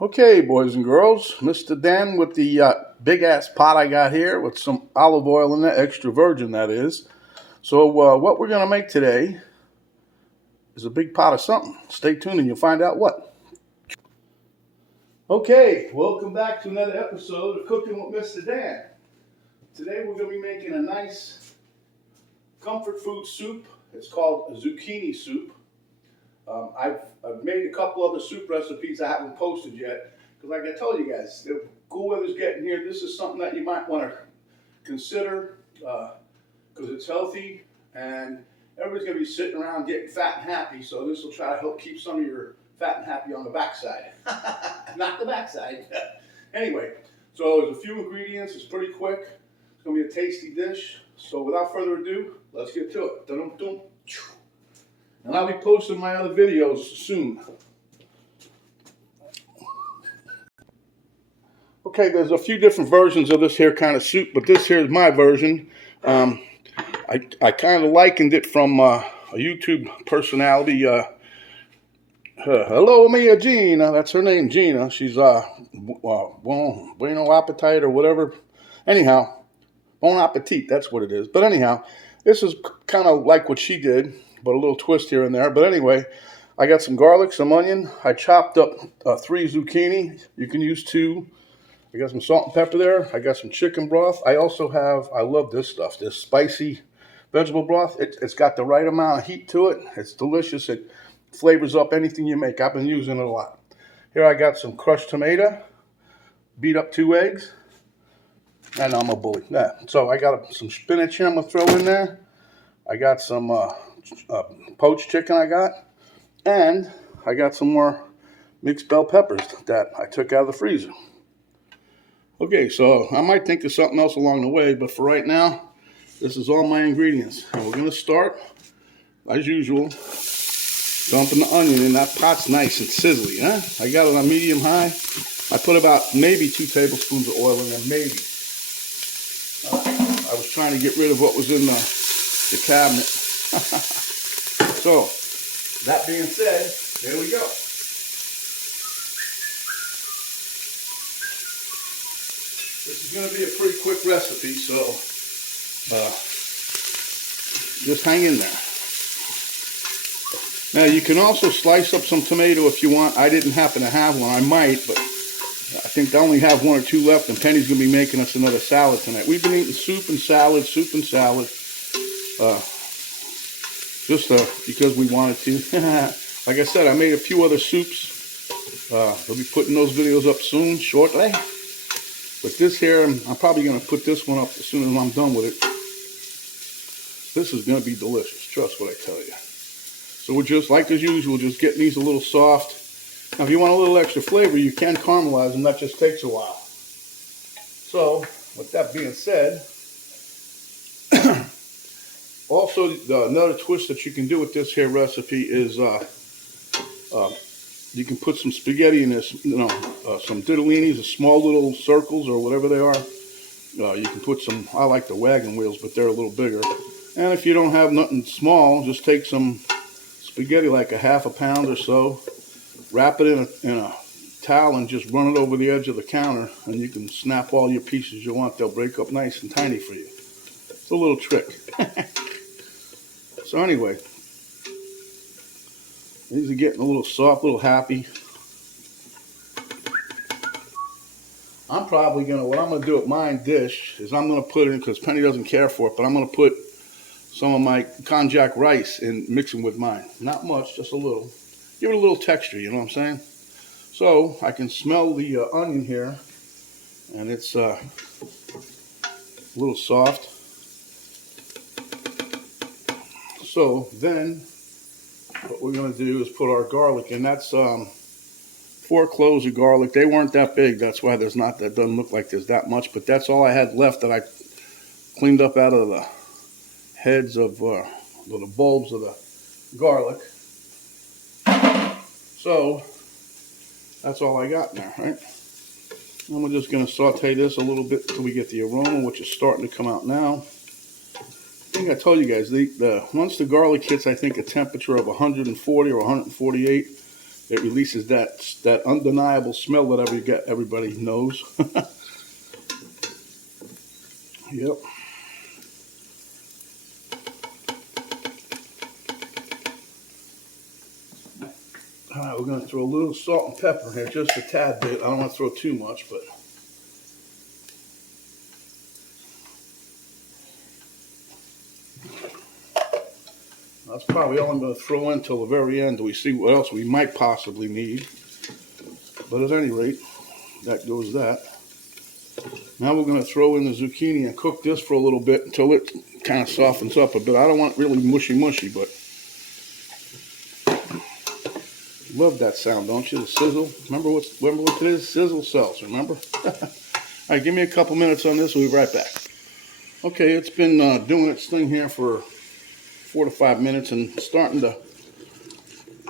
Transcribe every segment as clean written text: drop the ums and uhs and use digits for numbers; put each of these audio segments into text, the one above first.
Okay, boys and girls, Mr. Dan with the big ass pot I got here with some olive oil in it, extra virgin that is. So what we're going to make today is a big pot of something. Stay tuned and you'll find out what. Okay, welcome back to another episode of Cooking with Mr. Dan. Today we're going to be making a nice comfort food soup. It's called zucchini soup. I've made a couple other soup recipes I haven't posted yet. Because like I told you guys, the cool weather's getting here. This is something that you might want to consider because it's healthy and everybody's going to be sitting around getting fat and happy. So this will try to help keep some of your fat and happy on the backside. Not the backside. Anyway, so there's a few ingredients. It's pretty quick. It's going to be a tasty dish. So without further ado, let's get to it. Dum-dum-dum. And I'll be posting my other videos soon. Okay, there's a few different versions of this here kind of soup, but this here is my version. I kind of likened it from a YouTube personality. Hello, Mia Gina. That's her name, Gina. She's bueno appetite or whatever. Anyhow, bon appetit. That's what it is. But anyhow, this is kind of like what she did, but a little twist here and there. But anyway, I got some garlic, some onion. I chopped up 3 zucchini. You can use 2. I got some salt and pepper there. I got some chicken broth. I also have, I love this stuff, this spicy vegetable broth. It's got the right amount of heat to it. It's delicious. It flavors up anything you make. I've been using it a lot. Here I got some crushed tomato, beat up 2 eggs. And I'm a bully. Yeah. So I got some spinach here I'm going to throw in there. I got some poached chicken I got. And I got some more mixed bell peppers that I took out of the freezer. Okay, so I might think of something else along the way, but for right now, this is all my ingredients. And we're going to start, as usual, dumping the onion in. That pot's nice and sizzly, huh? I got it on medium high. I put about maybe 2 tablespoons of oil in there, maybe. I was trying to get rid of what was in the cabinet. So, that being said, here we go. This is going to be a pretty quick recipe, so just hang in there. Now you can also slice up some tomato if you want. I didn't happen to have one. I might, but I think I only have 1 or 2 left, and Penny's going to be making us another salad tonight. We've been eating soup and salad, just because we wanted to. Like I said, I made a few other soups. I'll be putting those videos up soon, shortly. But this here, I'm probably going to put this one up as soon as I'm done with it. This is going to be delicious, trust what I tell you. So we're just, like as usual, just getting these a little soft. Now if you want a little extra flavor, you can caramelize them. That just takes a while. So, with that being said, also another twist that you can do with this here recipe is you can put some spaghetti in this, some ditalinis, the small little circles or whatever they are. You can put some, I like the wagon wheels, but they're a little bigger. And if you don't have nothing small, just take some spaghetti, like a ½ pound or so, wrap it in a towel and just run it over the edge of the counter, and you can snap all your pieces you want. They'll break up nice and tiny for you. It's a little trick. So anyway, these are getting a little soft, a little happy. I'm probably going to, what I'm going to do with my dish is I'm going to put in, because Penny doesn't care for it, but I'm going to put some of my konjac rice and mix them with mine. Not much, just a little. Give it a little texture, you know what I'm saying? So I can smell the onion here, and it's a little soft. So then what we're going to do is put our garlic in. That's 4 cloves of garlic. They weren't that big. That's why that doesn't look like there's that much. But that's all I had left that I cleaned up out of the heads of the bulbs of the garlic. So that's all I got in there, right? And we're just going to saute this a little bit until we get the aroma, which is starting to come out now. I think I told you guys, once the garlic hits, I think, a temperature of 140 or 148, It releases that undeniable smell that everybody knows. Yep. All right, we're going to throw a little salt and pepper here, just a tad bit. I don't want to throw too much, but that's probably all I'm going to throw in until the very end. We see what else we might possibly need. But at any rate, that goes that. Now we're going to throw in the zucchini and cook this for a little bit until it kind of softens up a bit. I don't want it really mushy, but love that sound, don't you? The sizzle. Remember what it is? Sizzle sells, remember? All right, give me a couple minutes on this. We'll be right back. Okay, it's been doing its thing here for 4 to 5 minutes and starting to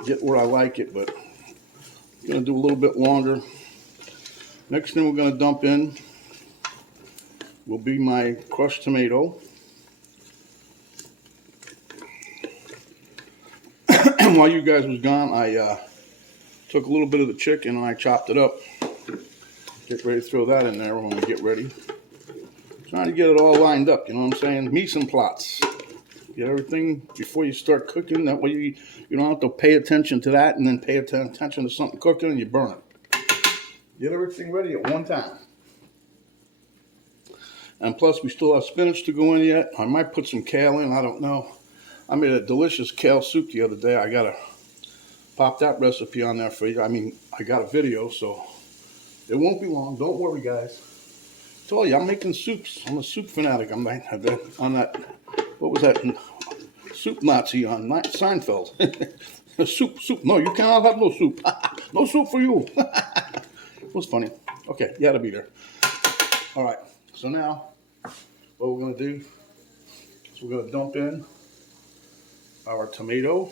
get where I like it, but I'm going to do a little bit longer. Next thing we're going to dump in will be my crushed tomato. While you guys was gone, I took a little bit of the chicken and I chopped it up. Get ready to throw that in there when we get ready. Trying to get it all lined up, you know what I'm saying? Mise en place. Get everything before you start cooking. That way you don't have to pay attention to that and then pay attention to something cooking and you burn it. Get everything ready at one time. And plus, we still have spinach to go in yet. I might put some kale in, I don't know. I made a delicious kale soup the other day. I got to pop that recipe on there for you. I mean, I got a video, so it won't be long. Don't worry, guys. I told you, I'm making soups. I'm a soup fanatic. I'm on that, what was that? Soup Nazi on Seinfeld. Soup. No, you cannot have no soup. No soup for you. It was funny. Okay, you had to be there. All right, so now what we're going to do is we're going to dump in our tomato.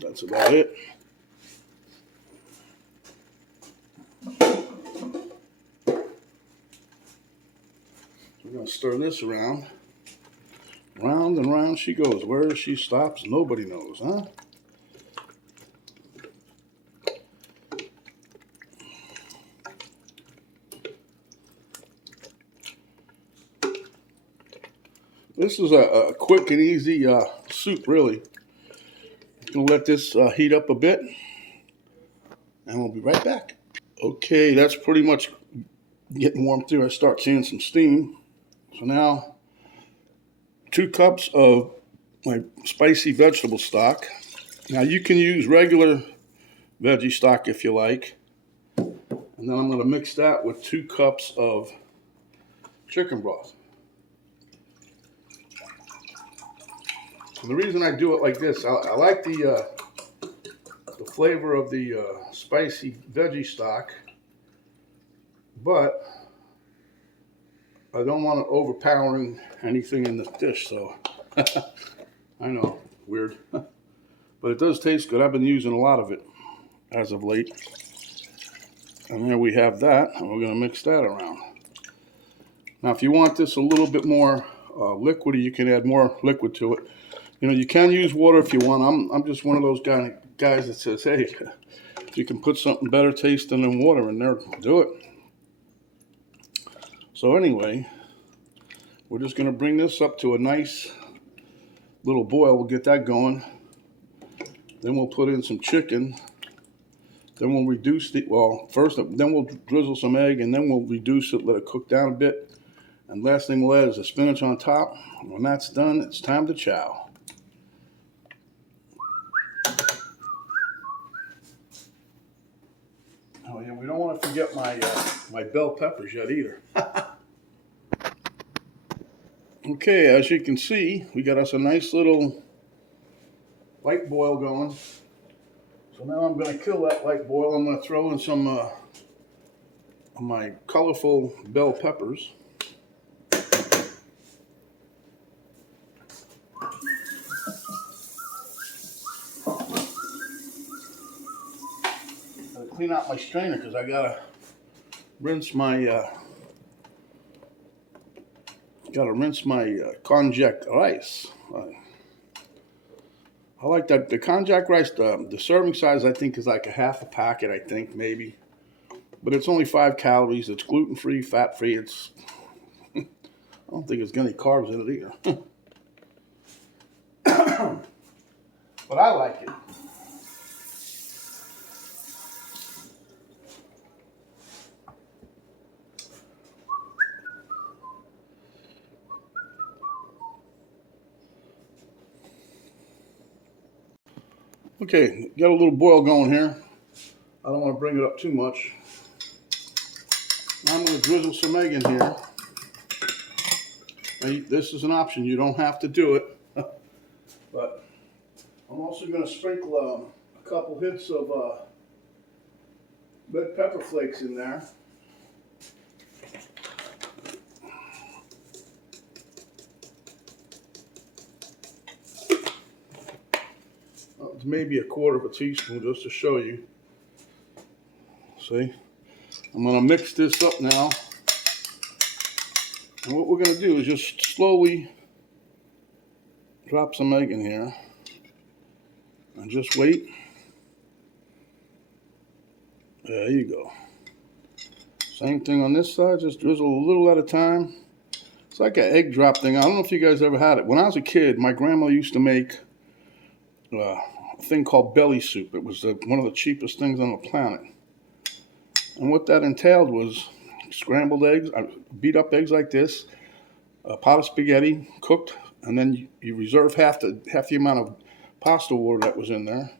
That's about it. We're going to stir this around. Round and round she goes. Where she stops, nobody knows, huh? This is a quick and easy soup, really. Gonna let this heat up a bit, and we'll be right back. Okay, that's pretty much getting warm through. I start seeing some steam. So now, 2 cups of my spicy vegetable stock. Now you can use regular veggie stock if you like. And then I'm going to mix that with 2 cups of chicken broth. So the reason I do it like this, I like the flavor of the spicy veggie stock, but I don't want it overpowering anything in the dish, so I know, weird. But it does taste good. I've been using a lot of it as of late. And there we have that, and we're going to mix that around. Now, if you want this a little bit more liquidy, you can add more liquid to it. You know, you can use water if you want. I'm just one of those guys that says, hey, if you can put something better tasting than water in there, do it. So anyway, we're just going to bring this up to a nice little boil. We'll get that going. Then we'll put in some chicken. Then we'll reduce the, then we'll drizzle some egg, and then we'll reduce it, let it cook down a bit. And last thing we'll add is the spinach on top. When that's done, it's time to chow. Oh yeah, we don't want to forget my bell peppers yet either. Okay, as you can see, we got us a nice little light boil going. So now I'm going to kill that light boil. I'm going to throw in some of my colorful bell peppers. clean out my strainer because I gotta rinse my konjac rice. I like that. The konjac rice, the serving size I think is like a half a packet, I think, maybe. But it's only 5 calories. It's gluten-free, fat-free. It's I don't think it's got any carbs in it either. But I like it. Okay, got a little boil going here. I don't want to bring it up too much. Now I'm going to drizzle some egg in here. Now, this is an option. You don't have to do it. But I'm also going to sprinkle a couple hits of red pepper flakes in there. Maybe a quarter of a teaspoon just to show you. See? I'm going to mix this up now. And what we're going to do is just slowly drop some egg in here. And just wait. There you go. Same thing on this side. Just drizzle a little at a time. It's like an egg drop thing. I don't know if you guys ever had it. When I was a kid, my grandma used to make a thing called belly soup. It was one of the cheapest things on the planet. And what that entailed was scrambled eggs, beat up eggs like this, a pot of spaghetti, cooked, and then you reserve half the amount of pasta water that was in there.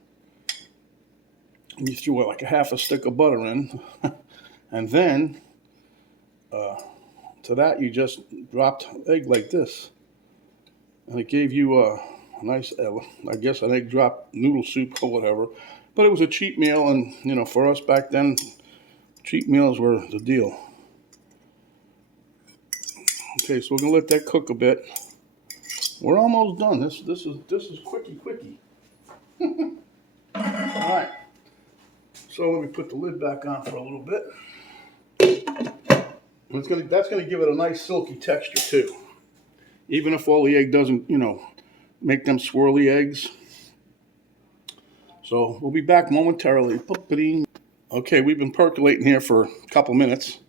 And you threw like a half a stick of butter in. And then to that you just dropped egg like this. And it gave you a nice, I guess, an egg drop noodle soup or whatever. But it was a cheap meal, and you know, for us back then, cheap meals were the deal. Okay, so we're gonna let that cook a bit. We're almost done. This is quickie. All right. So let me put the lid back on for a little bit. That's gonna give it a nice silky texture too. Even if all the egg doesn't, you know, make them swirly eggs. So we'll be back momentarily. Okay, we've been percolating here for a couple minutes.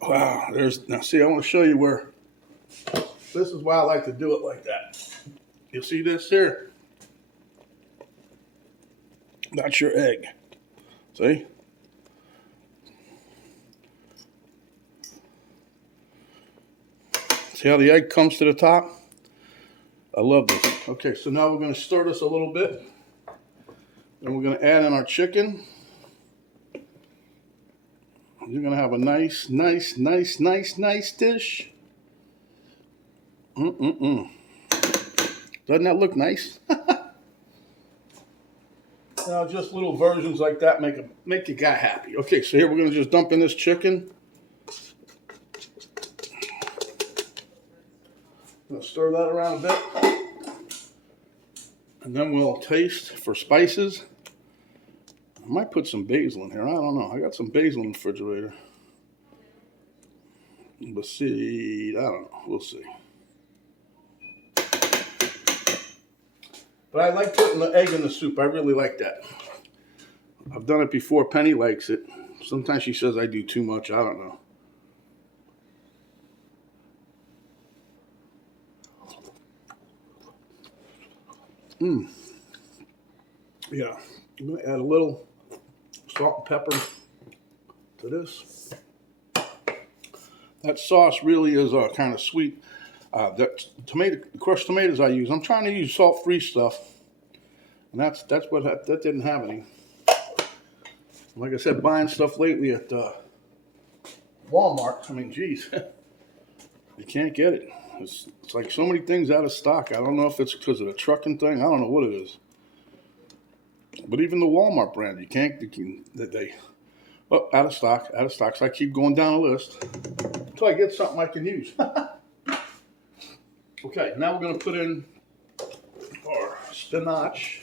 Wow, now see, I want to show you where, this is why I like to do it like that. You see this here? That's your egg. See? See how the egg comes to the top? I love this. Okay, so now we're going to stir this a little bit. Then we're going to add in our chicken. You're going to have a nice dish. Doesn't that look nice? Now, just little versions like that make the guy happy. Okay, so here we're going to just dump in this chicken. We'll stir that around a bit. And then we'll taste for spices. I might put some basil in here. I don't know. I got some basil in the refrigerator. But see, I don't know. We'll see. But I like putting the egg in the soup. I really like that. I've done it before. Penny likes it. Sometimes she says I do too much. I don't know. Yeah. I'm going to add a little salt and pepper to this. That sauce really is kind of sweet. That crushed tomatoes I use, I'm trying to use salt-free stuff, and that didn't have any. Like I said, buying stuff lately at Walmart, I mean, geez, you can't get it. It's like so many things out of stock. I don't know if it's because of the trucking thing. I don't know what it is. But even the Walmart brand, you can't. Out of stock. So I keep going down the list until I get something I can use. Okay, now we're going to put in our spinach.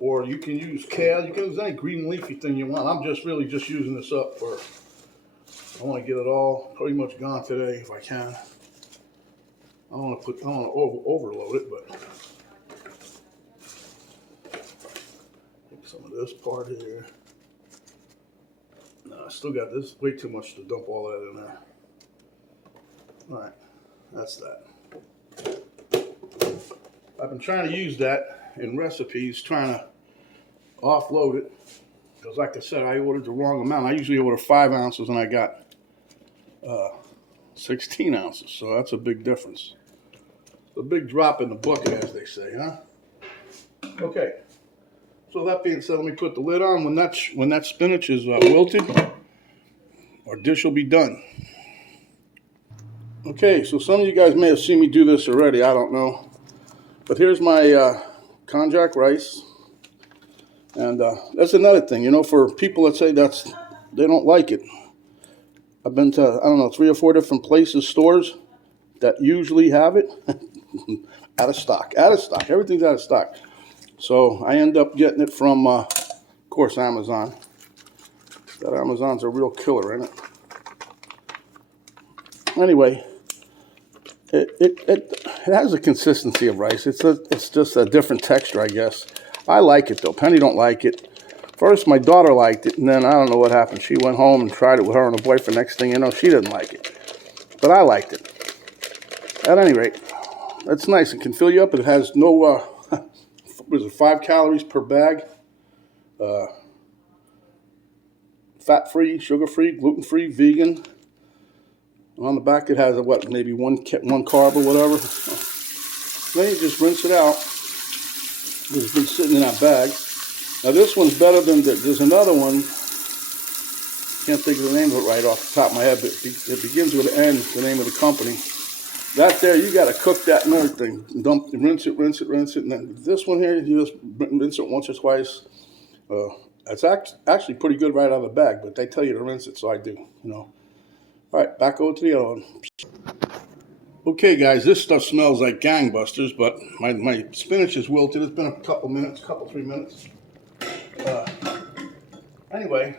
or you can use kale. You can use any green leafy thing you want. I'm just really just using this up for, I want to get it all pretty much gone today if I can. I don't want to overload it, but take some of this part here. No, I still got this, way too much to dump all that in there. All right, that's that. I've been trying to use that in recipes, trying to offload it. Because like I said, I ordered the wrong amount. I usually order 5 ounces and I got 16 ounces. So that's a big difference. A big drop in the bucket, as they say, huh? Okay. So that being said, let me put the lid on. When that spinach is wilted, our dish will be done. Okay, so some of you guys may have seen me do this already. I don't know. But here's my konjac rice. And that's another thing, you know, for people that say they don't like it. I've been to, I don't know, 3 or 4 different places, stores that usually have it. Out of stock. Everything's out of stock. So I end up getting it from, of course, Amazon. That Amazon's a real killer, isn't it? Anyway, it has a consistency of rice. It's just a different texture, I guess. I like it though. Penny don't like it. First, my daughter liked it, and then I don't know what happened. She went home and tried it with her and her boyfriend. Next thing you know, she didn't like it, but I liked it. At any rate, it's nice. It can fill you up. It has no, what is it, 5 calories per bag. Fat-free, sugar-free, gluten-free, vegan. And on the back, it has what, maybe one carb or whatever. Then you just rinse it out. It's been sitting in that bag. Now this one's better than there's another one. Can't think of the name of it right off the top of my head, but it begins with an N, the name of the company. That there, you got to cook that and everything. Rinse it, and then this one here, you just rinse it once or twice. It's actually pretty good right out of the bag, but they tell you to rinse it, so I do, you know. All right, back over to the other one. Okay, guys, this stuff smells like gangbusters, but my spinach is wilted. It's been a couple minutes, 3 minutes. Anyway,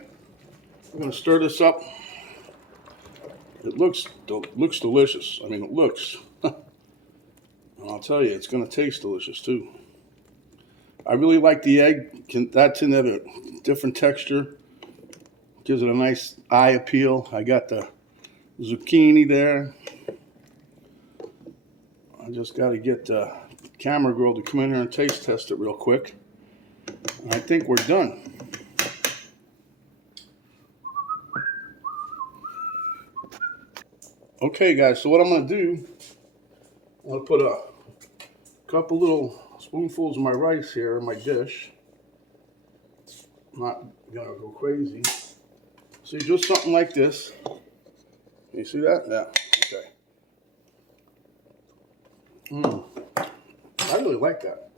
we're going to stir this up. It looks delicious. I mean, it looks. And I'll tell you, it's going to taste delicious, too. I really like the egg. That's in a different texture. Gives it a nice eye appeal. I got the zucchini there. I just got to get the camera girl to come in here and taste test it real quick. And I think we're done. Okay, guys, so what I'm going to do, I'm going to put a couple little spoonfuls of my rice here in my dish. I'm not going to go crazy. See, just something like this. You see that? Yeah. Okay. I really like that.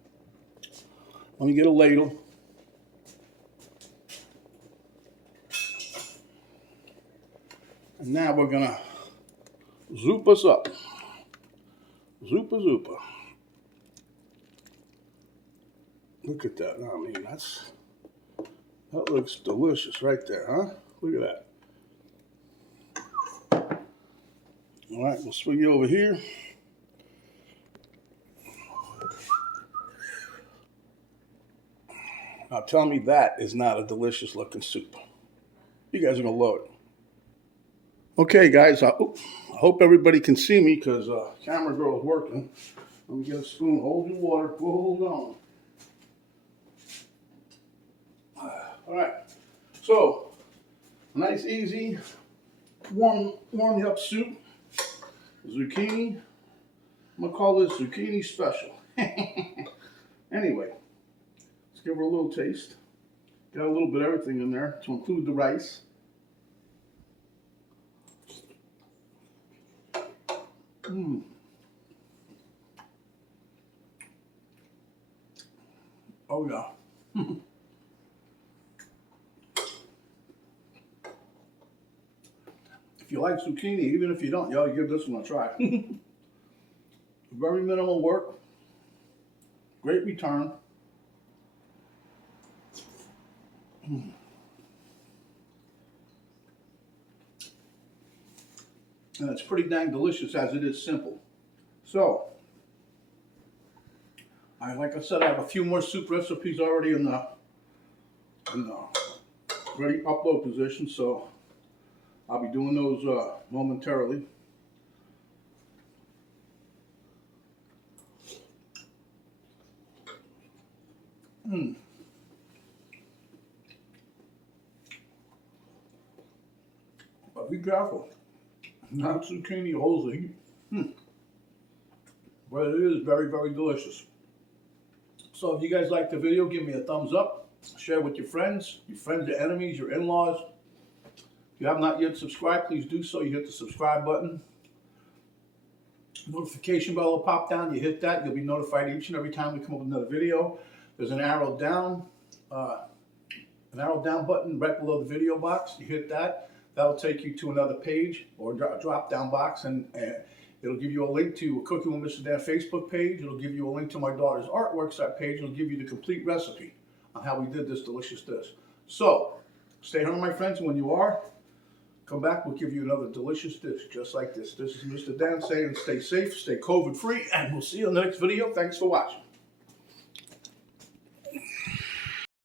Let me get a ladle. And now we're going to zoop us up. Zoopa zoopa. Look at that. I mean, that looks delicious right there, huh? Look at that. All right, we'll swing you over here. Now tell me that is not a delicious looking soup. You guys are going to love it. Okay, guys, I hope everybody can see me because camera girl is working. Let me get a spoon. Hold your water. Hold on. All right. So, nice, easy, warm you up soup. Zucchini. I'm going to call this zucchini special. Anyway, let's give her a little taste. Got a little bit of everything in there to include the rice. Oh yeah. If you like zucchini, even if you don't, you ought to give this one a try. Very minimal work. Great return. And it's pretty dang delicious as it is simple. So, like I said, I have a few more soup recipes already in the ready upload position, so I'll be doing those momentarily. But be careful. Not zucchini holds the heat. But it is very, very delicious. So if you guys like the video, give me a thumbs up. Share with your friends, your enemies, your in-laws. If you have not yet subscribed, please do so. You hit the subscribe button. Notification bell will pop down. You hit that. You'll be notified each and every time we come up with another video. There's an arrow down button right below the video box. You hit that. That'll take you to another page or a drop-down box, and it'll give you a link to Cooking with Mr. Dan Facebook page. It'll give you a link to my daughter's artworks page. It'll give you the complete recipe on how we did this delicious dish. So, stay home, my friends. When you are, come back. We'll give you another delicious dish just like this. This is Mr. Dan saying stay safe, stay COVID-free, and we'll see you in the next video. Thanks for watching.